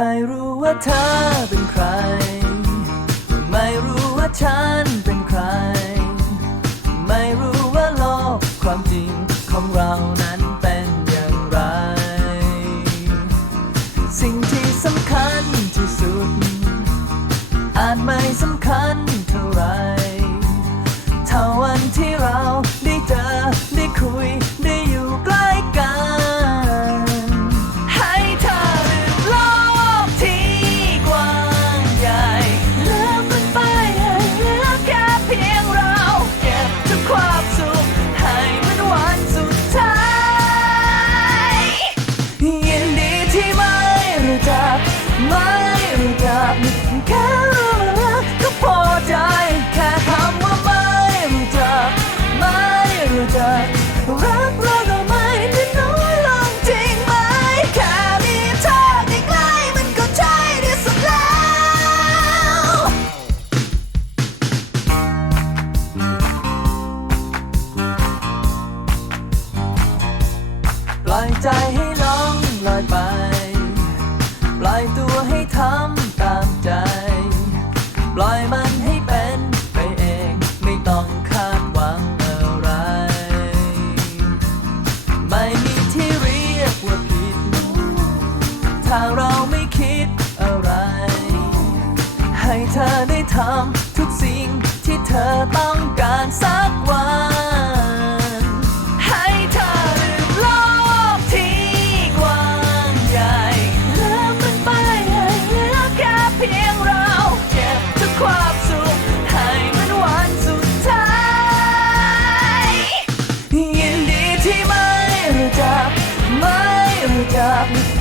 ไม่รู้ว่าเธอเป็นใคร ไม่รู้ว่าฉันเป็นใคร ไม่รู้ว่าโลกความจริงของเรานั้นเป็นอย่างไร สิ่งที่สำคัญที่สุด อาจไม่สำคัญเท่าไรเท่าวันที่ กไม่รู้จักแค่รักก็พอใจแค่คำว่าไม่รู้จักไม่รู้จักรักเราก็ไม่ได้น้อยลงจริงไหมแค่มีเธอใกล้ๆมันก็ใช่ที่สุดแล้ว ปล่อยใจให้ ให้ทำตามใจ ปล่อยมันให้เป็นไปเองไม่ต้องคาดหวังอะไร ไม่มีที่เรียกว่าผิด ถ้าเราไม่คิดอะไร ให้เธอได้ทำ got me